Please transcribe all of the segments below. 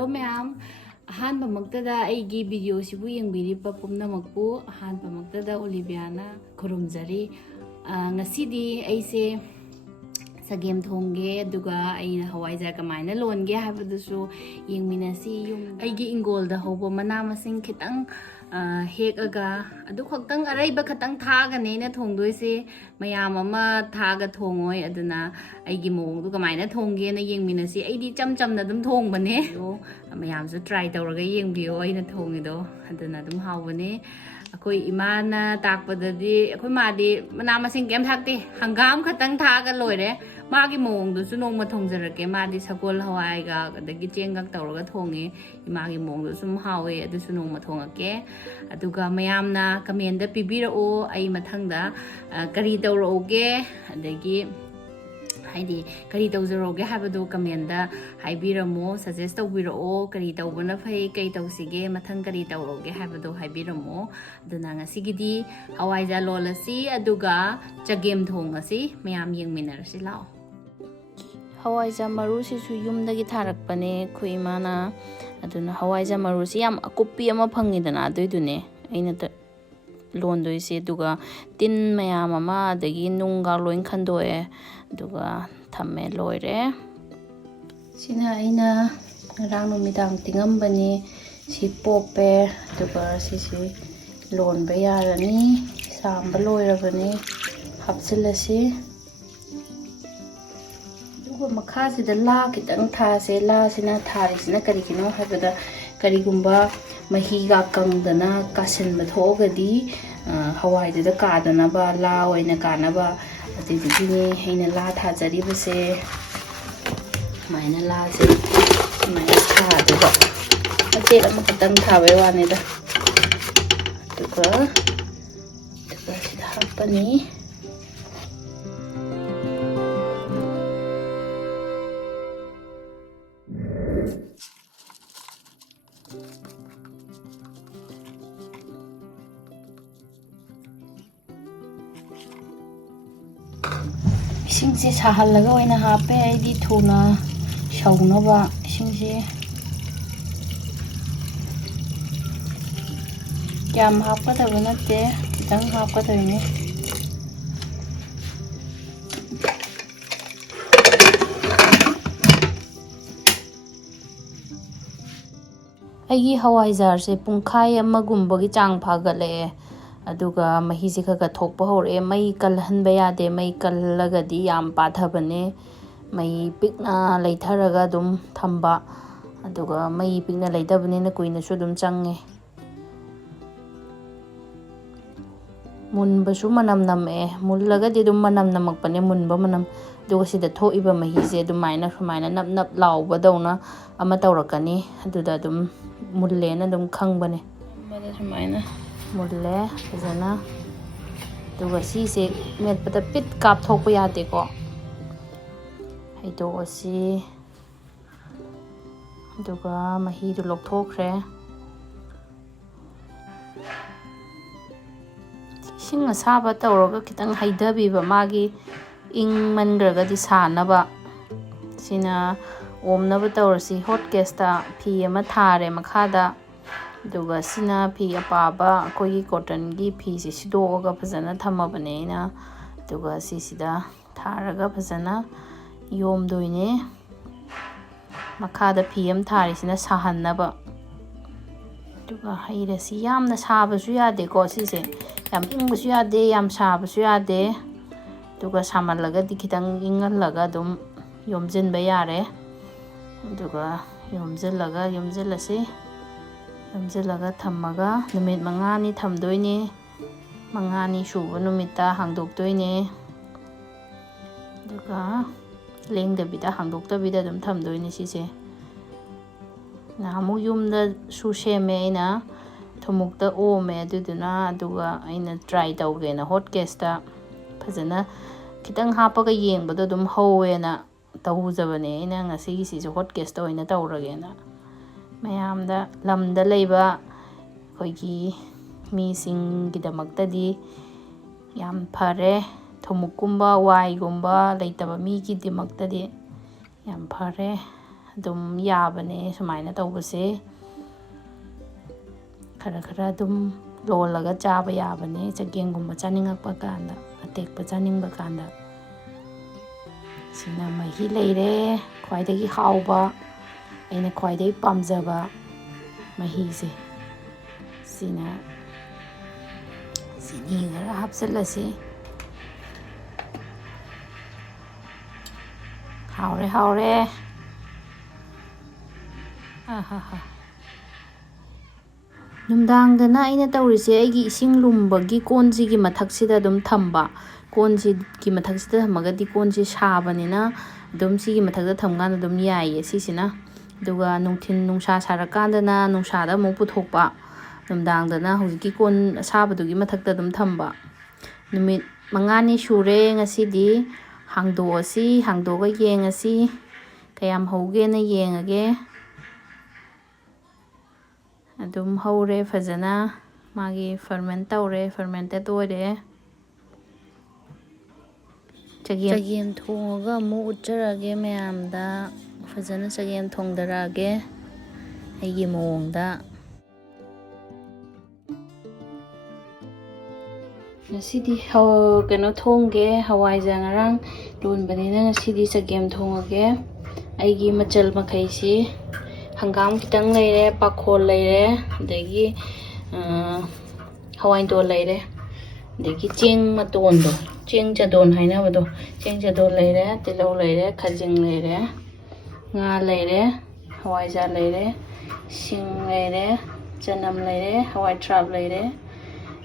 Hello ma'am. ꯑꯍꯥꯟꯕꯃꯛꯇꯗ ꯑꯩꯒꯤ ꯚꯤꯗꯤꯑꯣꯁꯤꯕꯨ ꯌꯦꯡꯕꯤꯔꯤꯕ ꯄꯨꯝꯅꯃꯛꯄꯨ ꯑꯍꯥꯟꯕꯃꯛꯇꯗ ꯑꯣꯂꯤꯕꯤꯌꯥꯅ ꯈꯨꯔꯨꯝꯖꯔꯤ. ꯉꯁꯤꯗꯤ ꯑꯩꯁꯦ ꯆꯒꯦꯝ ꯊꯣꯡꯒꯦ ꯑꯗꯨꯒ ꯑꯩꯅ ꯍꯋꯥꯏꯖꯥꯔ ꯀꯃꯥꯏꯅ ꯂꯣꯟꯒꯦ ꯍꯥꯏꯕꯗꯨꯁꯨ ꯌꯦꯡꯃꯤꯟꯅꯁꯤ. ꯑꯩꯒꯤ ꯏꯪꯒꯣꯜꯗ ꯍꯧꯕ ꯃꯅꯥ ꯃꯁꯤꯡ ꯈꯤꯇꯪ ꯍꯦꯛꯑꯒ ꯑꯗꯨ ꯈꯛꯇꯪ ꯑꯔꯩꯕ ꯈꯛꯇꯪ ꯊꯥꯒꯅꯦ ꯑꯩꯅ ꯊꯣꯡꯗꯣꯏꯁꯦ. ꯃꯌꯥꯝ ꯑꯃ ꯊꯥꯒ ꯊꯣꯡꯉꯣꯏ. ꯑꯗꯨꯅ ꯑꯩꯒꯤ ꯃꯑꯣꯡꯗꯨ ꯀꯃꯥꯏꯅ ꯊꯣꯡꯒꯦꯅ ꯌꯦꯡꯃꯤꯟꯅꯁꯤ. ꯑꯩꯗꯤ ꯏꯆꯝ ꯆꯝꯅ ꯑꯗꯨꯝ ꯊꯣꯡꯕꯅꯦ. ꯃꯌꯥꯝꯁꯨ ꯇ꯭ꯔꯥꯏ ꯇꯧꯔꯒ ꯌꯦꯡꯕꯤꯌꯣ ꯑꯩꯅ ꯊꯣꯡꯉꯤꯗꯣ. ꯑꯗꯨꯅ ꯑꯗꯨꯝ ꯍꯥꯎꯕꯅꯦ. ꯑꯩꯈꯣꯏ ꯏꯃꯥꯅ ꯇꯥꯛꯄꯗꯗꯤ ꯑꯩꯈꯣꯏ ꯃꯥꯗꯤ ꯃꯅꯥ ꯃꯁꯤꯡ ꯀꯩꯝ ꯊꯥꯛꯇꯦ. ꯍꯪꯒꯥꯝ ꯈꯛꯇꯪ ꯊꯥꯛꯑꯒ ꯂꯣꯏꯔꯦ. ꯃꯥꯒꯤ ꯃꯑꯣꯡꯗꯨꯁꯨ ꯅꯣꯡꯃ ꯊꯣꯡꯖꯔꯛꯀꯦ. ꯃꯥꯗꯤ ꯁꯒꯣꯜ ꯍꯋꯥꯏꯒ ꯑꯗꯒꯤ ꯆꯦꯡꯒ ꯇꯧꯔꯒ ꯊꯣꯡꯉꯦ. ꯏꯃꯥꯒꯤ ꯃꯑꯣꯡꯗꯨ ꯁꯨꯝ ꯍꯥꯎꯋꯦ. ꯑꯗꯨꯁꯨ ꯅꯣꯡꯃ ꯊꯣꯡꯉꯛꯀꯦ. ꯑꯗꯨꯒ ꯃꯌꯥꯝꯅ ꯀꯃꯦꯟꯗ ꯄꯤꯕꯤꯔꯛꯑꯣ ꯑꯩ ꯃꯊꯪꯗ ꯀꯔꯤ ꯇꯧꯔꯛꯎꯒꯦ ꯑꯗꯒꯤ ꯍꯥꯏꯗꯤ ꯀꯔꯤ ꯇꯧꯖꯔꯛꯎꯒꯦ ꯍꯥꯏꯕꯗꯣ ꯀꯃꯦꯟꯗ ꯍꯥꯏꯕꯤꯔꯝꯃꯣ. ꯁꯖꯦꯁ ꯇꯧꯕꯤꯔꯛꯑꯣ. ꯀꯔꯤ ꯇꯧꯕꯅ ꯐꯩ, ꯀꯔꯤ ꯇꯧꯁꯤꯒꯦ, ꯃꯊꯪ ꯀꯔꯤ ꯇꯧꯔꯛꯎꯒꯦ ꯍꯥꯏꯕꯗꯣ ꯍꯥꯏꯕꯤꯔꯝꯃꯣ. ꯑꯗꯨꯅ ꯉꯁꯤꯒꯤꯗꯤ ꯍꯋꯥꯏꯖꯥꯔ ꯂꯣꯜꯂꯁꯤ ꯑꯗꯨꯒ ꯆꯒꯦꯝ ꯊꯣꯡꯉꯁꯤ. ꯃꯌꯥꯝ ꯌꯦꯡꯃꯤꯟꯅꯔꯁꯤ ꯂꯥꯛꯑꯣ. ꯍꯋꯥꯏꯖꯥꯔ ꯃꯔꯨꯁꯤꯁꯨ ꯌꯨꯝꯗꯒꯤ ꯊꯥꯔꯛꯄꯅꯦ ꯑꯩꯈꯣꯏ ꯏꯃꯥꯅ. ꯑꯗꯨꯅ ꯍꯋꯥꯏꯖꯥꯔ ꯃꯔꯨꯁꯤ ꯌꯥꯝ ꯑꯀꯨꯞꯄꯤ ꯑꯃ ꯐꯪꯉꯤꯗꯅ ꯑꯗꯨꯏꯗꯨꯅꯦ ꯑꯩꯅ ꯂꯣꯟꯗꯣꯏꯁꯦ. ꯑꯗꯨꯒ ꯇꯤꯟ ꯃꯌꯥꯝ ꯑꯃ ꯑꯗꯒꯤ ꯅꯨꯡꯒ ꯂꯣꯏ ꯈꯟꯗꯣꯛꯑꯦ ꯑꯗꯨꯒ ꯊꯝꯃꯦ. ꯂꯣꯏꯔꯦ. ꯁꯤꯅ ꯑꯩꯅ ꯉꯔꯥꯡ ꯅꯨꯃꯤꯗꯥꯡ ꯇꯤꯡꯉꯝꯕꯅꯤ. ꯁꯤ ꯄꯣꯞꯄꯦ. ꯑꯗꯨꯒ ꯁꯤꯁꯤ ꯂꯣꯟꯕ ꯌꯥꯔꯅꯤ. ꯆꯥꯝꯕ ꯂꯣꯏꯔꯕꯅꯤ. ꯍꯥꯞꯆꯤꯜꯂꯁꯤ. ꯑꯗꯨꯒ ꯃꯈꯥꯁꯤꯗ ꯂꯥ ꯈꯤꯇꯪ ꯊꯥꯁꯦ. ꯂꯥꯁꯤꯅ ꯊꯥꯔꯤꯁꯤꯅ ꯀꯔꯤꯒꯤꯅꯣ ꯍꯥꯏꯕꯗ ꯀꯔꯤꯒꯨꯝꯕ ꯃꯍꯤꯒ ꯀꯪꯗꯅ ꯀꯥꯁꯤꯟꯕ ꯊꯣꯛꯑꯒꯗꯤ ꯍꯋꯥꯏꯗꯨꯗ ꯀꯥꯗꯅꯕ, ꯂꯥ ꯑꯣꯏꯅ ꯀꯥꯅꯕ. ꯑꯗꯨꯗꯨꯒꯤꯅꯦ ꯑꯩꯅ ꯂꯥ ꯊꯥꯖꯔꯤꯕꯁꯦ. ꯁꯨꯃꯥꯏꯅ ꯂꯥꯁꯦ ꯁꯨꯃꯥꯏꯅ ꯊꯥꯗꯣꯏꯕ. ꯃꯆꯦꯠ ꯑꯃꯈꯛꯇꯪ ꯊꯥꯕꯩ ꯋꯥꯅꯤꯗ. ꯑꯗꯨꯒ ꯁꯤꯗ ꯍꯥꯞꯄꯅꯤ. ꯏꯁꯤꯡꯁꯦ ꯁꯥꯍꯜꯂꯒ ꯑꯣꯏꯅ ꯍꯥꯞꯄꯦ ꯑꯩꯗꯤ ꯊꯨꯅ ꯁꯧꯅꯕ. ꯏꯁꯤꯡꯁꯦ ꯌꯥꯝ ꯍꯥꯞꯀꯗꯕ ꯅꯠꯇꯦ, ꯈꯤꯇꯪ ꯍꯥꯞꯀꯗꯣꯏꯅꯦ. ꯑꯩꯒꯤ ꯍꯋꯥꯏꯖꯥꯔꯁꯦ ꯄꯨꯡꯈꯥꯏ ꯑꯃꯒꯨꯝꯕꯒꯤ ꯆꯥꯡ ꯐꯥꯒꯠꯂꯛꯑꯦ. ꯑꯗꯨꯒ ꯃꯍꯤꯁꯦ ꯈꯔ ꯊꯣꯛꯄ ꯍꯧꯔꯛꯑꯦ. ꯃꯩ ꯀꯜꯍꯟꯕ ꯌꯥꯗꯦ. ꯃꯩ ꯀꯜꯂꯒꯗꯤ ꯌꯥꯝ ꯄꯥꯊꯕꯅꯦ. ꯃꯩ ꯄꯤꯛꯅ ꯂꯩꯊꯔꯒ ꯑꯗꯨꯝ ꯊꯝꯕ. ꯑꯗꯨꯒ ꯃꯩ ꯄꯤꯛꯅ ꯂꯩꯇꯕꯅꯤꯅ ꯀꯨꯏꯅꯁꯨ ꯑꯗꯨꯝ ꯆꯪꯉꯦ. ꯃꯨꯟꯕꯁꯨ ꯃꯅꯝ ꯅꯝꯃꯛꯑꯦ. ꯃꯨꯜꯂꯒꯗꯤ ꯑꯗꯨꯝ ꯃꯅꯝ ꯅꯝꯃꯛꯄꯅꯦ, ꯃꯨꯟꯕ ꯃꯅꯝ. ꯑꯗꯨꯒ ꯁꯤꯗ ꯊꯣꯛꯏꯕ ꯃꯍꯤꯁꯦ ꯁꯨꯃꯥꯏꯅ ꯅꯞ ꯅꯞ ꯂꯥꯎꯕꯗꯧꯅ ꯑꯃ ꯇꯧꯔꯛꯀꯅꯤ. ꯑꯗꯨꯗ ꯑꯗꯨꯝ ꯃꯨꯜꯂꯦꯅ ꯑꯗꯨꯝ ꯈꯪꯕꯅꯦ. ꯁꯨꯃꯥꯏꯅ ꯃꯨꯜꯂꯦ ꯐꯖꯅ. ꯑꯗꯨꯒ ꯁꯤꯁꯦ ꯃꯦꯠꯄꯗ ꯄꯤꯠ ꯀꯥꯞꯊꯣꯛꯄ ꯌꯥꯗꯦꯀꯣ. ꯍꯩꯗꯣꯛꯑꯁꯤ. ꯑꯗꯨꯒ ꯃꯍꯤꯗꯨ ꯂꯧꯊꯣꯛꯈ꯭ꯔꯦ. ꯏꯁꯤꯡ ꯑꯁꯥꯕ ꯇꯧꯔꯒ खितंग ꯍꯩꯊꯕꯤꯕ, ꯃꯥꯒꯤ ꯏꯪꯃꯟꯈ꯭ꯔꯒꯗꯤ ꯁꯥꯅꯕ. ꯁꯤꯅ ꯑꯣꯝꯅꯕ ꯇꯧꯔꯁꯤ. ꯍꯣꯠ ꯀꯦꯁꯇ ꯐꯤ ꯑꯃ ꯊꯥꯔꯦ ꯃꯈꯥꯗ. ꯑꯗꯨꯒ ꯁꯤꯅ ꯐꯤ ꯑꯄꯥꯕ ꯑꯩꯈꯣꯏꯒꯤ ꯀꯣꯇꯟꯒꯤ ꯐꯤꯁꯦ ꯁꯤꯗꯣꯛꯑꯒ ꯐꯖꯅ ꯊꯝꯃꯕꯅꯦ ꯑꯩꯅ. ꯑꯗꯨꯒ ꯁꯤꯁꯤꯗ ꯊꯥꯔꯒ ꯐꯖꯅ ꯌꯣꯝꯗꯣꯏꯅꯦ. ꯃꯈꯥꯗ ꯐꯤ ꯑꯃ ꯊꯥꯔꯤꯁꯤꯅ ꯁꯥꯍꯟꯅꯕ. ꯑꯗꯨꯒ ꯍꯩꯔꯁꯤ. ꯌꯥꯝꯅ ꯁꯥꯕꯁꯨ ꯌꯥꯗꯦꯀꯣ ꯁꯤꯁꯦ. ꯌꯥꯝ ꯏꯪꯕꯁꯨ ꯌꯥꯗꯦ, ꯌꯥꯝ ꯁꯥꯕꯁꯨ ꯌꯥꯗꯦ. ꯑꯗꯨꯒ ꯁꯥꯃꯜꯂꯒꯗꯤ खितंग ꯏꯪꯍꯜꯂꯒ ꯑꯗꯨꯝ ꯌꯣꯝꯖꯤꯟꯕ ꯌꯥꯔꯦ. ꯑꯗꯨꯒ ꯌꯣꯝꯖꯤꯜꯂꯁꯤ. ꯌꯣꯝꯖꯤꯜꯂꯒ ꯊꯝꯃꯒ ꯅꯨꯃꯤꯠ 5ꯅꯤ ꯊꯝꯗꯣꯏꯅꯦ. 5ꯅꯤ ꯁꯨꯕ ꯅꯨꯃꯤꯠꯇ ꯍꯥꯡꯗꯣꯛꯇꯣꯏꯅꯦ. ꯑꯗꯨꯒ ꯂꯦꯡꯗꯕꯤꯗ, ꯍꯥꯡꯗꯣꯛꯇꯕꯤꯗ ꯑꯗꯨꯝ ꯊꯝꯗꯣꯏꯅꯦ ꯁꯤꯁꯦ. ꯅꯍꯥꯟꯃꯨꯛ ꯌꯨꯝꯗꯁꯨ ꯁꯦꯝꯃꯦ ꯑꯩꯅ. ꯊꯨꯝꯃꯣꯛꯇ ꯑꯣꯝꯃꯦ ꯑꯗꯨꯗꯨꯅ. ꯑꯗꯨꯒ ꯑꯩꯅ ꯇ꯭ꯔꯥꯏ ꯇꯧꯒꯦꯅ ꯍꯣꯠ ꯀꯦꯁꯇ ꯐꯖꯅ खितंग ꯍꯥꯞꯄꯒ ꯌꯦꯡꯕꯗꯣ ꯑꯗꯨꯝ ꯍꯧꯋꯦꯅ ꯇꯧꯖꯕꯅꯦ ꯑꯩꯅ. ꯉꯁꯤꯒꯤꯁꯤꯁꯨ ꯍꯣꯠ ꯀꯦꯁꯇ ꯑꯣꯏꯅ ꯇꯧꯔꯒꯦꯅ. ꯃꯌꯥꯝꯗ, ꯂꯝꯗ ꯂꯩꯕ ꯑꯩꯈꯣꯏꯒꯤ ꯃꯤꯁꯤꯡꯒꯤꯗꯃꯛꯇꯗꯤ ꯌꯥꯝ ꯐꯔꯦ. ꯊꯨꯝꯃꯣꯛꯀꯨꯝꯕ ꯋꯥꯏꯒꯨꯝꯕ ꯂꯩꯇꯕ ꯃꯤꯒꯤꯗꯃꯛꯇꯗꯤ ꯌꯥꯝ ꯐꯔꯦ. ꯑꯗꯨꯝ ꯌꯥꯕꯅꯦ ꯁꯨꯃꯥꯏꯅ ꯇꯧꯕꯁꯦ ꯈꯔ ꯈꯔ ꯑꯗꯨꯝ ꯂꯣꯜꯂꯒ ꯆꯥꯕ ꯌꯥꯕꯅꯦ ꯆꯒꯦꯝꯒꯨꯝꯕ ꯆꯥꯅꯤꯡꯉꯛꯄ ꯀꯥꯟꯗ ꯑꯇꯦꯛꯄ ꯆꯥꯅꯤꯡꯕ ꯀꯥꯟꯗ ꯁꯤꯅ ꯃꯍꯤ ꯂꯩꯔꯦ ꯈ꯭ꯋꯥꯏꯗꯒꯤ ꯍꯥꯎꯕ ꯑꯩꯅ ꯈ꯭ꯋꯥꯏꯗꯒꯤ ꯄꯥꯝꯖꯕ ꯃꯍꯤꯁꯦ ꯁꯤꯅ ꯆꯤꯅꯤ ꯈꯔ ꯍꯥꯞꯆꯤꯜꯂꯁꯤ ꯍꯥꯎꯔꯦ ꯍꯥꯎꯔꯦ ꯅꯨꯡꯗꯥꯡꯗꯅ ꯑꯩꯅ ꯇꯧꯔꯤꯁꯦ ꯑꯩꯒꯤ ꯏꯁꯤꯡ ꯂꯨꯝꯕꯒꯤ ꯀꯣꯟꯁꯤꯒꯤ ꯃꯊꯛꯁꯤꯗ ꯑꯗꯨꯝ ꯊꯝꯕ ꯀꯣꯟꯁꯤꯒꯤ ꯃꯊꯛꯁꯤꯗ ꯊꯝꯃꯒꯗꯤ ꯀꯣꯟꯁꯤ ꯁꯥꯕꯅꯤꯅ ꯑꯗꯨꯝ ꯁꯤꯒꯤ ꯃꯊꯛꯇ ꯊꯝꯀꯥꯟꯗ ꯑꯗꯨꯝ ꯌꯥꯏꯌꯦ ꯁꯤꯁꯤꯅ ꯑꯗꯨꯒ ꯅꯨꯡꯊꯤꯟ ꯅꯨꯡꯁꯥ ꯁꯥꯔꯀꯥꯟꯗꯅ ꯅꯨꯡꯁꯥꯗ ꯑꯃꯨꯛ ꯄꯨꯊꯣꯛꯄ ꯅꯨꯡꯗꯥꯡꯗꯅ ꯍꯧꯖꯤꯛꯀꯤ ꯀꯣꯟ ꯑꯁꯥꯕꯗꯨꯒꯤ ꯃꯊꯛꯇ ꯑꯗꯨꯝ ꯊꯝꯕ ꯅꯨꯃꯤꯠ 5ꯅꯤ ꯁꯨꯔꯦ ꯉꯁꯤꯗꯤ ꯍꯥꯡꯗꯣꯛꯑꯁꯤ ꯍꯥꯡꯗꯣꯛꯑꯒ ꯌꯦꯡꯉꯁꯤ ꯀꯌꯥꯝ ꯍꯧꯒꯦꯅ ꯌꯦꯡꯉꯒꯦ ꯑꯗꯨꯝ ꯍꯧꯔꯦ ꯐꯖꯅ ꯃꯥꯒꯤ ꯐꯔꯃꯦꯟ ꯇꯧꯔꯦ ꯐꯔꯃꯦꯟꯇꯦꯠ ꯑꯣꯏꯔꯦ ꯆꯒꯦꯝ ꯊꯣꯡꯉꯒ ꯑꯃꯨꯛ ꯎꯠꯆꯔꯛꯑꯒꯦ ꯃꯌꯥꯝꯗ ꯐꯖꯅ ꯆꯒꯦꯝ ꯊꯣꯡꯗꯔꯛꯑꯒꯦ ꯑꯩꯒꯤ ꯃꯑꯣꯡꯗ ꯉꯁꯤꯗꯤ ꯀꯩꯅꯣ ꯊꯣꯡꯒꯦ ꯍꯋꯥꯏꯖꯥꯔ ꯉꯔꯥꯡ ꯂꯣꯟꯕꯅꯤꯅ ꯉꯁꯤꯗꯤ ꯆꯒꯦꯝ ꯊꯣꯡꯉꯒꯦ ꯑꯩꯒꯤ ꯃꯆꯜ ꯃꯈꯩꯁꯤ ꯍꯪꯒꯥꯝ ꯈꯤꯇꯪ ꯂꯩꯔꯦ ꯄꯥꯈꯣꯜ ꯂꯩꯔꯦ ꯑꯗꯒꯤ ꯍꯋꯥꯏꯗꯣꯜ ꯂꯩꯔꯦ ꯑꯗꯒꯤ ꯆꯦꯡ ꯃꯇꯣꯟꯗꯣ ꯆꯦꯡ ꯆꯥꯗꯣꯟ ꯍꯥꯏꯅꯕꯗꯣ ꯆꯦꯡ ꯆꯥꯗꯣꯟ ꯂꯩꯔꯦ ꯇꯤꯜꯍꯧ ꯂꯩꯔꯦ ꯈꯥꯖꯤꯡ ꯂꯩꯔꯦ ꯉꯥ ꯂꯩꯔꯦ ꯍꯋꯥꯏꯖꯥꯔ ꯂꯩꯔꯦ ꯁꯤꯡ ꯂꯩꯔꯦ ꯆꯅꯝ ꯂꯩꯔꯦ ꯍꯋꯥꯏ ꯊꯔꯥꯛ ꯂꯩꯔꯦ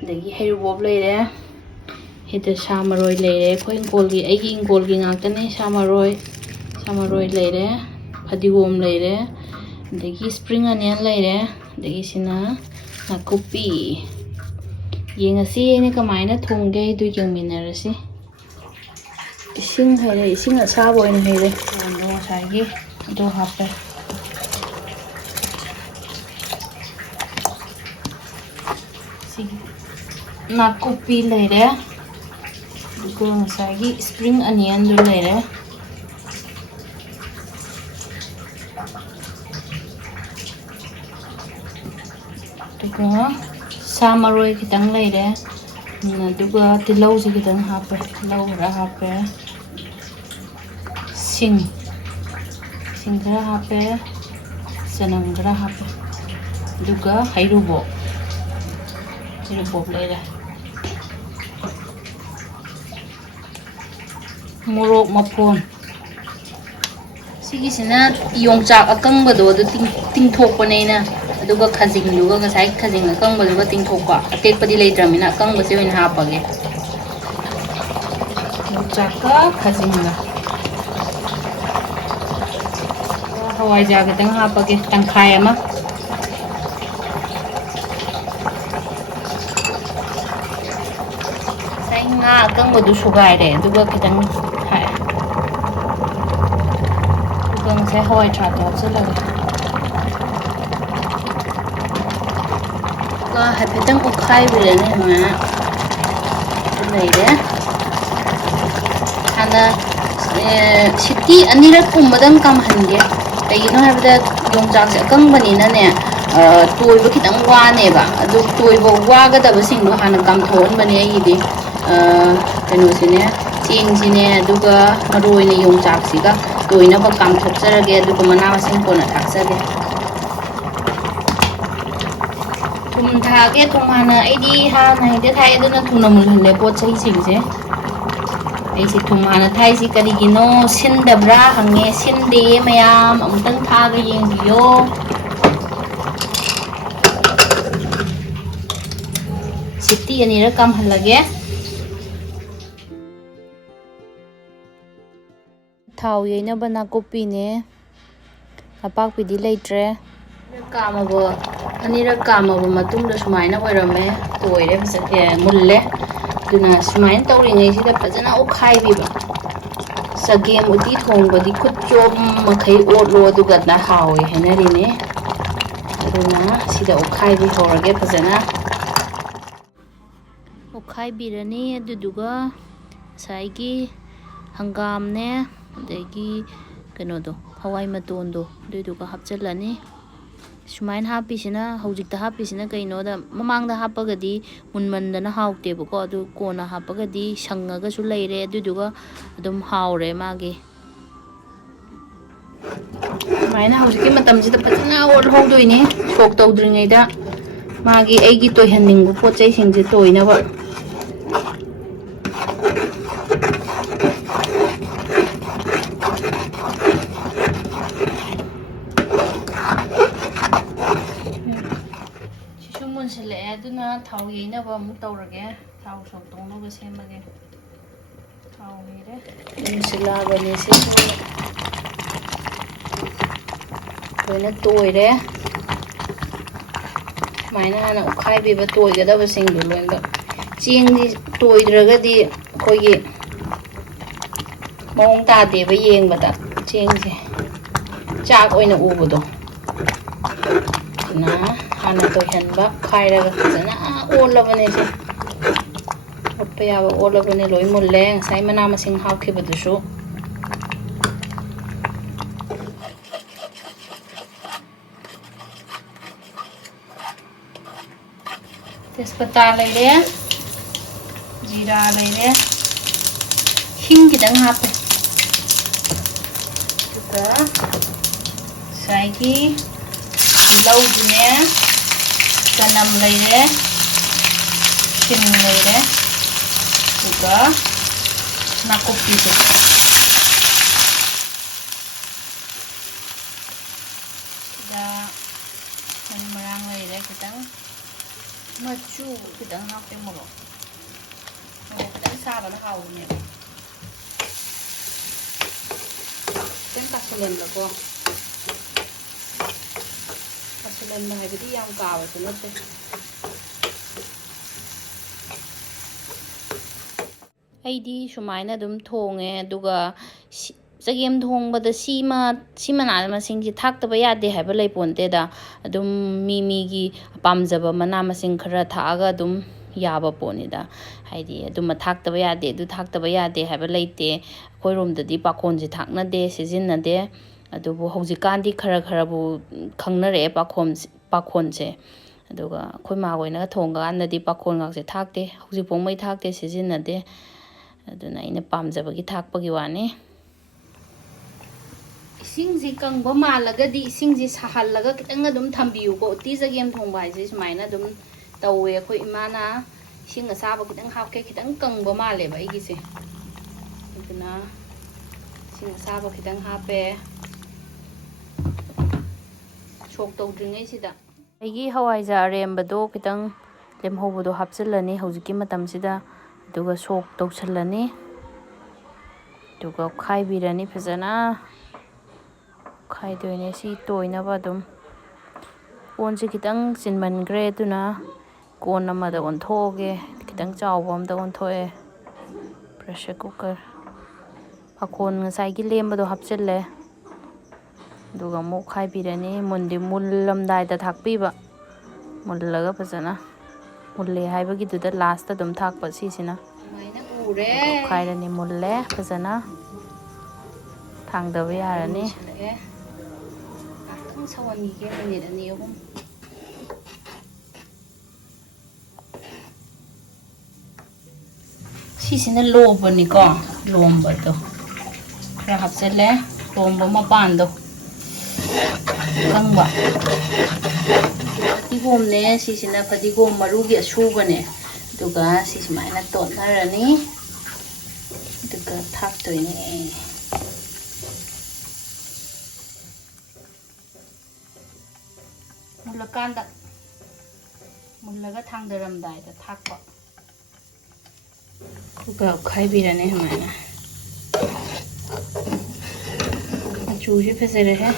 ꯑꯗꯒꯤ ꯍꯩꯔꯤꯕꯣꯞ ꯂꯩꯔꯦ ꯍꯦꯛꯇ ꯁꯥ ꯃꯔꯣꯏ ꯂꯩꯔꯦ ꯑꯩꯈꯣꯏ ꯏꯪꯈꯣꯜꯒꯤ ꯑꯩꯒꯤ ꯏꯪꯈꯣꯜꯒꯤ ꯉꯥꯛꯇꯅꯦ ꯁꯥ ꯃꯔꯣꯏ ꯂꯩꯔꯦ ꯐꯗꯤꯒꯣꯝ ꯂꯩꯔꯦ ꯑꯗꯒꯤ ꯏꯁꯄ꯭ꯔꯤꯡ ꯑꯅꯤꯌꯟ ꯂꯩꯔꯦ ꯑꯗꯒꯤ ꯁꯤꯅ ꯅꯥꯀꯨꯞꯄꯤ ꯌꯦꯡꯉꯁꯤ ꯑꯩꯅ ꯀꯃꯥꯏꯅ ꯊꯣꯡꯒꯦ ꯑꯗꯨ ꯌꯦꯡꯃꯤꯟꯅꯔꯁꯤ ꯏꯁꯤꯡ ꯍꯩꯔꯦ ꯏꯁꯤꯡ ꯑꯁꯥꯕ ꯑꯣꯏꯅ ꯍꯩꯔꯦ ꯑꯗꯣ ꯉꯁꯥꯏꯒꯤ ꯑꯗꯨ ꯍꯥꯞꯄꯦ ꯁꯤꯒꯤ ꯅꯥꯀꯨꯞꯄꯤ ꯂꯩꯔꯦ ꯑꯗꯨꯒ ꯉꯁꯥꯏꯒꯤ ꯏꯁꯄ꯭ꯔꯤꯡ ꯑꯅꯤꯌꯟꯗꯨ ꯂꯩꯔꯦ ꯑꯗꯨꯒ ꯁꯥ ꯃꯔꯣꯏ ꯈꯤꯇꯪ ꯂꯩꯔꯦ ꯑꯗꯨꯒ ꯇꯤꯜꯍꯧꯁꯤ ꯈꯤꯇꯪ ꯍꯥꯞꯄꯦ ꯇꯤꯜꯍꯧ ꯈꯔ ꯍꯥꯞꯄꯦ ꯁꯤꯡ ꯈꯔ ꯍꯥꯞꯄꯦ ꯆꯅꯝ ꯈꯔ ꯍꯥꯞꯄꯦ ꯑꯗꯨꯒ ꯍꯩꯔꯤꯕꯣꯞ ꯂꯩꯔꯦ ꯃꯣꯔꯣꯛ ꯃꯐꯣꯟ ꯁꯤꯒꯤꯁꯤꯅ ꯌꯣꯡꯆꯥꯛ ꯑꯀꯪꯕꯗꯣ ꯑꯗꯨ ꯇꯤꯡꯊꯣꯛꯄꯅꯦ ꯑꯩꯅ ꯑꯗꯨꯒ ꯈꯥꯖꯤꯡꯗꯨꯒ ꯉꯁꯥꯏ ꯈꯥꯖꯤꯡ ꯑꯀꯪꯕꯗꯨꯒ ꯇꯤꯡꯊꯣꯛꯄ ꯑꯇꯦꯛꯄꯗꯤ ꯂꯩꯇ꯭ꯔꯕꯅꯤꯅ ꯑꯀꯪꯕꯁꯦ ꯑꯣꯏꯅ ꯍꯥꯞꯄꯒꯦ ꯌꯣꯡꯆꯥꯛꯀ ꯈꯥꯖꯤꯡꯒ ꯍꯋꯥꯏꯖꯥꯔ ꯈꯤꯇꯪ ꯍꯥꯞꯄꯒꯦ ꯇꯪꯈꯥꯏ ꯑꯃ ꯉꯁꯥꯏ ꯉꯥ ꯑꯀꯪꯕꯗꯨ ꯁꯨꯒꯥꯏꯔꯦ ꯑꯗꯨꯒ ꯈꯤꯇꯪ ꯍꯥꯏ ꯑꯗꯨꯒ ꯉꯁꯥꯏ ꯍꯋꯥꯏ ꯊꯔꯥꯛꯇꯣ ꯍꯥꯞꯆꯤꯜꯂꯒꯦ ꯑꯗꯨꯒ ꯍꯥꯏꯐꯦꯠꯇꯪ ꯑꯣꯠꯈꯥꯏꯕꯤꯔꯅꯤ ꯑꯗꯨꯃꯥꯏꯅ ꯂꯩꯔꯦ ꯍꯥꯟꯅ ꯁꯤꯇꯤ 2ꯔꯛꯀꯨꯝꯕꯗꯪ ꯀꯥꯝꯍꯟꯒꯦ ꯀꯩꯒꯤꯅꯣ ꯍꯥꯏꯕꯗ ꯌꯣꯡꯆꯥꯛꯁꯦ ꯑꯀꯪꯕꯅꯤꯅꯅꯦ ꯇꯣꯏꯕ ꯈꯤꯇꯪ ꯋꯥꯅꯦꯕ ꯑꯗꯨ ꯇꯣꯏꯕ ꯋꯥꯒꯗꯕꯁꯤꯡꯗꯣ ꯍꯥꯟꯅ ꯀꯥꯝꯊꯣꯛꯍꯟꯕꯅꯦ ꯑꯩꯒꯤꯗꯤ ꯀꯩꯅꯣꯁꯤꯅꯦ ꯆꯦꯡꯁꯤꯅꯦ ꯑꯗꯨꯒ ꯃꯔꯨ ꯑꯣꯏꯅ ꯌꯣꯡꯆꯥꯛꯁꯤꯒ ꯇꯣꯏꯅꯕ ꯀꯥꯝꯊꯣꯛꯆꯔꯒꯦ ꯑꯗꯨꯒ ꯃꯅꯥ ꯃꯁꯤꯡ ꯀꯣꯟꯅ ꯊꯥꯛꯆꯒꯦ ꯊꯨꯝ ꯊꯥꯛꯑꯒꯦ ꯊꯨꯝ ꯍꯥꯟꯅ ꯑꯩꯗꯤ ꯍꯥꯟꯅ ꯍꯦꯛꯇ ꯊꯥꯛꯑꯦ ꯑꯗꯨꯅ ꯊꯨꯅ ꯃꯨꯜꯍꯜꯂꯦ ꯄꯣꯠ ꯆꯩꯁꯤꯡꯁꯦ ꯑꯩꯁꯦ ꯊꯨꯝ ꯍꯥꯟꯅ ꯊꯥꯛꯏꯁꯤ ꯀꯔꯤꯒꯤꯅꯣ ꯁꯤꯟꯗꯕ꯭ꯔꯥ ꯍꯪꯉꯦ ꯁꯤꯟꯗꯦ ꯃꯌꯥꯝ ꯑꯃꯨꯛꯇꯪ ꯊꯥꯛꯑꯒ ꯌꯦꯡꯕꯤꯌꯣ ꯁꯤꯇꯤ 2ꯔꯛ ꯀꯥꯝꯍꯜꯂꯒꯦ ꯊꯥꯎ ꯌꯩꯅꯕ ꯅꯥꯀꯨꯞꯄꯤꯅꯦ ꯅꯄꯥꯛꯄꯤꯗꯤ ꯂꯩꯇ꯭ꯔꯦ 2ꯔꯛ ꯀꯥꯝꯃꯕ ꯃꯇꯨꯡꯗ ꯁꯨꯃꯥꯏꯅ ꯑꯣꯏꯔꯝꯃꯦ ꯇꯣꯏꯔꯦ ꯐꯖꯅ ꯃꯨꯜꯂꯦ ꯑꯗꯨꯅ ꯁꯨꯃꯥꯏꯅ ꯇꯧꯔꯤꯉꯩꯁꯤꯗ ꯐꯖꯅ ꯑꯣꯠꯈꯥꯏꯕꯤꯕ ꯆꯒꯦꯝ ꯎꯇꯤ ꯊꯣꯡꯕꯗꯤ ꯈꯨꯠ ꯃꯈꯩ ꯑꯣꯠꯂꯣ ꯑꯗꯨꯒ ꯍꯥꯎꯋꯦ ꯍꯥꯏꯅꯔꯤꯅꯦ ꯑꯗꯨꯅ ꯁꯤꯗ ꯑꯣꯠꯈꯥꯏꯕꯤꯍꯧꯔꯒꯦ ꯐꯖꯅ ꯑꯣꯠꯈꯥꯏꯕꯤꯔꯅꯤ ꯑꯗꯨꯗꯨꯒ ꯉꯁꯥꯏꯒꯤ ꯍꯪꯒꯥꯝꯅꯦ ꯑꯗꯒꯤ ꯀꯩꯅꯣꯗꯣ ꯍꯋꯥꯏ ꯃꯇꯣꯟꯗꯣ ꯑꯗꯨꯏꯗꯨꯒ ꯍꯥꯞꯆꯤꯜꯂꯅꯤ ꯁꯨꯃꯥꯏꯅ ꯍꯥꯞꯄꯤꯁꯤꯅ ꯍꯧꯖꯤꯛꯇ ꯍꯥꯞꯄꯤꯁꯤꯅ ꯀꯩꯅꯣꯗ ꯃꯃꯥꯡꯗ ꯍꯥꯞꯄꯒꯗꯤ ꯃꯨꯟꯃꯟꯗꯅ ꯍꯥꯎꯇꯦꯕꯀꯣ ꯑꯗꯨ ꯀꯣꯟꯅ ꯍꯥꯞꯄꯒꯗꯤ ꯁꯪꯉꯒꯁꯨ ꯂꯩꯔꯦ ꯑꯗꯨꯏꯗꯨꯒ ꯑꯗꯨꯝ ꯍꯥꯎꯔꯦ ꯃꯥꯒꯤ ꯁꯨꯃꯥꯏꯅ ꯍꯧꯖꯤꯛꯀꯤ ꯃꯇꯝꯁꯤꯗ ꯐꯖꯅ ꯑꯣꯠꯍꯧꯗꯣꯏꯅꯤ ꯁꯣꯛ ꯇꯧꯗ꯭ꯔꯤꯉꯩꯗ ꯃꯥꯒꯤ ꯑꯩꯒꯤ ꯇꯣꯏꯍꯟꯅꯤꯡꯕ ꯄꯣꯠ ꯆꯩꯁꯤꯡꯁꯦ ꯇꯣꯏꯅꯕ ꯁꯤꯁꯨ ꯃꯨꯟꯁꯤꯜꯂꯛꯑꯦ ꯑꯗꯨꯅ ꯊꯥꯎ ꯌꯩꯅꯕ ꯑꯃꯨꯛ ꯇꯧꯔꯒꯦ ꯊꯥꯎ ꯁꯣꯛ ꯇꯧꯅꯕ ꯁꯦꯝꯃꯒꯦ ꯊꯥꯎ ꯌꯩꯔꯦ ꯃꯨꯟꯁꯤꯜꯂꯛꯑꯕꯅꯤ ꯁꯤꯁꯨ ꯂꯣꯏꯅ ꯇꯣꯏꯔꯦ ꯁꯨꯃꯥꯏꯅ ꯍꯥꯟꯅ ꯑꯣꯠꯈꯥꯏꯕꯤꯕ ꯇꯣꯏꯒꯗꯕꯁꯤꯡꯗꯣ ꯂꯣꯏꯅ ꯆꯦꯡꯁꯤ ꯇꯣꯏꯗ꯭ꯔꯒꯗꯤ ꯑꯩꯈꯣꯏꯒꯤ ꯃꯑꯣꯡ ꯇꯥꯗꯦꯕ ꯌꯦꯡꯕꯗ ꯆꯦꯡꯁꯦ ꯆꯥꯛ ꯑꯣꯏꯅ ꯎꯕꯗꯣ ꯑꯗꯨꯅ ꯍꯥꯟꯅ ꯇꯣꯏꯍꯟꯕ ꯈꯥꯏꯔꯒ ꯐꯖꯅ ꯑꯣꯠꯂꯕꯅꯦ ꯁꯤ ꯑꯣꯠꯄ ꯌꯥꯕ ꯑꯣꯠꯂꯕꯅꯦ ꯂꯣꯏ ꯃꯨꯜꯂꯦ ꯉꯁꯥꯏ ꯃꯅꯥ ꯃꯁꯤꯡ ꯍꯥꯞꯈꯤꯕꯗꯨꯁꯨ ꯇꯦꯖꯄꯇꯥ ꯂꯩꯔꯦ ꯖꯤꯔꯥ ꯂꯩꯔꯦ ꯍꯤꯡ ꯈꯤꯇꯪ ꯍꯥꯞꯄꯦ ꯑꯗꯨꯒ ꯉꯁꯥꯏꯒꯤ ꯇꯤꯜꯍꯧꯗꯨꯅꯦ ꯆꯅꯝ ꯂꯩꯔꯦ ꯁꯤꯡ ꯂꯩꯔꯦ ꯑꯗꯨꯒ ꯅꯥꯀꯨꯞꯄꯤꯁꯦ ꯁꯤꯗ ꯃꯔꯨ ꯃꯔꯥꯡ ꯂꯩꯔꯦ ꯈꯤꯇꯪ ꯃꯆꯨ khitang happe morok khitang sabana hawneeba khitang kasalenbako kasalenba haibadi yam kaabatu natte ꯑꯩꯗꯤ ꯁꯨꯃꯥꯏꯅ ꯑꯗꯨꯝ ꯊꯣꯡꯉꯦ ꯑꯗꯨꯒ ꯆꯒꯦꯝ ꯊꯣꯡꯕꯗ ꯁꯤ ꯃꯅꯥ ꯃꯁꯤꯡꯁꯤ ꯊꯥꯛꯇꯕ ꯌꯥꯗꯦ ꯍꯥꯏꯕ ꯂꯩꯄꯣꯟꯇꯦꯗ ꯑꯗꯨꯝ ꯃꯤꯒꯤ ꯄꯥꯝꯖꯕ ꯃꯅꯥ ꯃꯁꯤꯡ ꯈꯔ ꯊꯥꯛꯑꯒ ꯑꯗꯨꯝ ꯌꯥꯕ ꯄꯣꯠꯅꯤꯗ ꯍꯥꯏꯗꯤ ꯑꯗꯨꯝ ꯊꯥꯛꯇꯕ ꯌꯥꯗꯦ ꯑꯗꯨ ꯊꯥꯛꯇꯕ ꯌꯥꯗꯦ ꯍꯥꯏꯕ ꯂꯩꯇꯦ ꯑꯩꯈꯣꯏꯔꯣꯝꯗꯗꯤ ꯄꯥꯈꯣꯟꯁꯤ ꯊꯥꯛꯅꯗꯦ ꯁꯤꯖꯤꯟꯅꯗꯦ ꯑꯗꯨꯕꯨ ꯍꯧꯖꯤꯛꯀꯥꯟꯗꯤ ꯈꯔꯕꯨ ꯈꯪꯅꯔꯛꯑꯦ ꯄꯥꯈꯣꯟꯁꯦ ꯑꯗꯨꯒ ꯑꯩꯈꯣꯏ ꯃꯥ ꯍꯣꯏꯅꯒ ꯊꯣꯡꯀꯥꯟꯗꯗꯤ ꯄꯥꯈꯣꯟꯒꯥꯛꯁꯦ ꯊꯥꯛꯇꯦ ꯍꯧꯖꯤꯛꯐꯥꯎꯉꯩ ꯊꯥꯛꯇꯦ ꯁꯤꯖꯤꯟꯅꯗꯦ ꯑꯗꯨꯅ ꯑꯩꯅ ꯄꯥꯝꯖꯕꯒꯤ ꯊꯥꯛꯄꯒꯤ ꯋꯥꯅꯤ ꯏꯁꯤꯡꯁꯤ ꯀꯪꯕ ꯃꯥꯜꯂꯒꯗꯤ ꯏꯁꯤꯡꯁꯤ ꯁꯥꯍꯜꯂꯒ ꯈꯤꯇꯪ ꯑꯗꯨꯝ ꯊꯝꯕꯤꯌꯨꯀꯣ ꯎꯇꯤ ꯆꯒꯦꯝ ꯊꯣꯡꯕ ꯍꯥꯏꯁꯦ ꯁꯨꯃꯥꯏꯅ ꯑꯗꯨꯝ ꯇꯧꯋꯦ ꯑꯩꯈꯣꯏ ꯏꯃꯥꯅ ꯏꯁꯤꯡ ꯑꯁꯥꯕ ꯈꯤꯇꯪ ꯍꯥꯞꯀꯦ ꯈꯤꯇꯪ ꯀꯪꯕ ꯃꯥꯜꯂꯦꯕ ꯑꯩꯒꯤꯁꯦ ꯑꯗꯨꯅ ꯏꯁꯤꯡ ꯑꯁꯥꯕ ꯈꯤꯇꯪ ꯍꯥꯞꯄꯦ ꯁꯣꯛ ꯇꯧꯗ꯭ꯔꯤꯉꯩꯁꯤꯗ ꯑꯩꯒꯤ ꯍꯋꯥꯏꯖꯥꯔ ꯑꯔꯦꯝꯕꯗꯣ ꯈꯤꯇꯪ ꯂꯦꯝꯍꯧꯕꯗꯣ ꯍꯥꯞꯆꯤꯜꯂꯅꯤ ꯍꯧꯖꯤꯛꯀꯤ ꯃꯇꯝꯁꯤꯗ ꯑꯗꯨꯒ ꯁꯣꯛ ꯇꯧꯁꯜꯂꯅꯤ ꯑꯗꯨꯒ ꯈꯥꯏꯕꯤꯔꯅꯤ ꯐꯖꯅ ꯈꯥꯏꯗꯣꯏꯅꯦ ꯁꯤ ꯇꯣꯏꯅꯕ ꯑꯗꯨꯝ ꯀꯣꯟꯁꯤ ꯈꯤꯇꯪ ꯆꯤꯟꯃꯟꯈ꯭ꯔꯦ ꯑꯗꯨꯅ ꯀꯣꯟ ꯑꯃꯗ ꯑꯣꯟꯊꯣꯛꯑꯒꯦ ꯈꯤꯇꯪ ꯆꯥꯎꯕ ꯑꯃꯗ ꯑꯣꯟꯊꯣꯛꯑꯦ ꯄ꯭ꯔꯦꯁꯔ ꯀꯨꯀꯔ ꯄꯥꯈꯣꯟ ꯉꯁꯥꯏꯒꯤ ꯂꯦꯝꯕꯗꯣ ꯍꯥꯞꯆꯤꯜꯂꯦ ꯑꯗꯨꯒ ꯑꯃꯨꯛ ꯈꯥꯏꯕꯤꯔꯅꯤ ꯃꯨꯜꯂꯝꯗꯥꯏꯗ ꯊꯥꯛꯄꯤꯕ ꯃꯨꯜꯂꯒ ꯐꯖꯅ ꯃꯨꯜꯂꯦ ꯍꯥꯏꯕꯒꯤꯗꯨꯗ ꯂꯥꯁꯇ ꯑꯗꯨꯝ ꯊꯥꯛꯄ ꯁꯤꯁꯤꯅ ꯁꯨꯃꯥꯏꯅ ꯎꯔꯦ ꯑꯗꯨꯒ ꯑꯣꯠꯈꯥꯏꯔꯅꯤ ꯃꯨꯜꯂꯦ ꯐꯖꯅ ꯊꯥꯡꯗꯕ ꯌꯥꯔꯅꯤ ꯉꯥꯛꯇꯪ ꯁꯧꯍꯟꯈꯤꯒꯦ ꯃꯤꯅꯤꯠ 2-3 ꯁꯤꯁꯤꯅ ꯂꯣꯝꯕꯅꯤꯀꯣ ꯂꯣꯝꯕꯗꯣ ꯈꯔ ꯍꯥꯞꯆꯤꯜꯂꯦ ꯂꯣꯝꯕ ꯃꯄꯥꯟꯗꯣ ꯀꯪꯕ ꯐꯗꯤꯒꯣꯝꯅꯦ ꯁꯤꯁꯤꯅ ꯐꯗꯤꯒꯣꯝ ꯃꯔꯨꯒꯤ ꯑꯁꯨꯕꯅꯦ ꯑꯗꯨꯒ ꯁꯤ ꯁꯨꯃꯥꯏꯅ ꯇꯣꯠꯅꯔꯅꯤ ꯑꯗꯨꯒ ꯊꯥꯛꯇꯣꯏꯅꯦ ꯃꯨꯜꯂꯀꯥꯟꯗ ꯃꯨꯜꯂꯒ ꯊꯥꯡꯗꯔꯝꯗꯥꯏꯗ ꯊꯥꯛꯄ ꯑꯗꯨꯒ ꯈꯥꯏꯕꯤꯔꯅꯤ ꯁꯨꯃꯥꯏꯅ ꯃꯆꯨꯁꯤ ꯐꯖꯔꯦꯍꯦ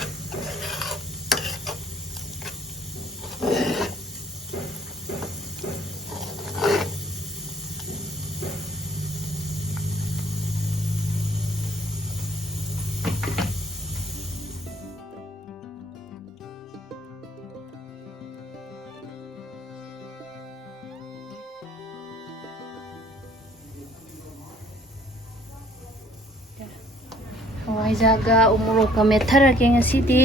ꯍꯋꯥꯏꯖꯥꯔꯒ ꯎꯃꯣꯔꯣꯛꯀ ꯃꯦꯠꯊꯔꯒꯦ ꯉꯁꯤꯗꯤ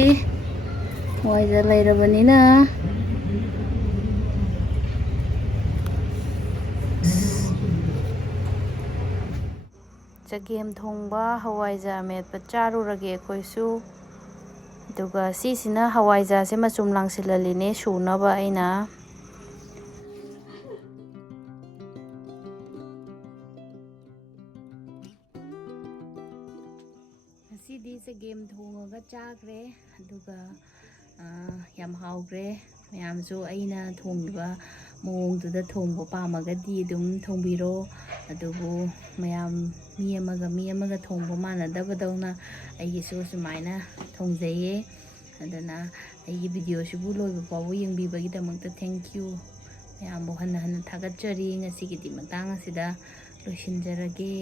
ꯍꯋꯥꯏꯖꯥꯔ ꯂꯩꯔꯕꯅꯤꯅ ꯆꯒꯦꯝ ꯊꯣꯡꯕ ꯍꯋꯥꯏꯖꯥꯔ ꯃꯦꯠꯄ ꯆꯥꯔꯨꯔꯒꯦ ꯑꯩꯈꯣꯏꯁꯨ ꯑꯗꯨꯒ ꯁꯤꯁꯤꯅ ꯍꯋꯥꯏꯖꯥꯔꯁꯦ ꯃꯆꯨꯝ ꯂꯥꯡꯁꯤꯜꯍꯜꯂꯤꯅꯦ ꯁꯨꯅꯕ ꯑꯩꯅ ꯉꯁꯤꯗꯤ ꯆꯒꯦꯝ ꯊꯣꯡꯉꯒ ꯆꯥꯈ꯭ꯔꯦ ꯑꯗꯨꯒ ꯌꯥꯝ ꯍꯥꯎꯈ꯭ರೆ ꯃꯌꯥꯝꯁꯨ ꯑꯩꯅ ꯊꯣꯡꯉꯤꯕ ꯃꯑꯣꯡꯗꯨꯗ ꯊꯣꯡꯕ ꯄꯥꯝꯃꯒꯗꯤ ꯑꯗꯨꯝ ꯊꯣꯡꯕꯤꯔꯣ ꯑꯗꯨꯕꯨ ꯃꯌꯥꯝ ꯃꯤ ꯑꯃꯒ ꯊꯣꯡꯕ ꯃꯥꯟꯅꯗꯕꯗꯧꯅ ꯑꯩꯒꯤꯁꯨ ꯁꯨꯃꯥꯏꯅ ꯊꯣꯡꯖꯩꯌꯦ ꯑꯗꯨꯅ ꯑꯩꯒꯤ ꯚꯤꯗꯤꯑꯣꯁꯤꯕꯨ ꯂꯣꯏꯕ ꯐꯥꯎꯕ ꯌꯦꯡꯕꯤꯕꯒꯤꯗꯃꯛꯇ ꯊꯦꯡꯛꯌꯨ ꯃꯌꯥꯝꯕꯨ ꯍꯟꯅ ꯍꯟꯅ ꯊꯥꯒꯠꯆꯔꯤ ꯉꯁꯤꯒꯤꯗꯤ ꯃꯇꯥꯡ ꯑꯁꯤꯗ ꯂꯣꯏꯁꯤꯟꯖꯔꯒꯦ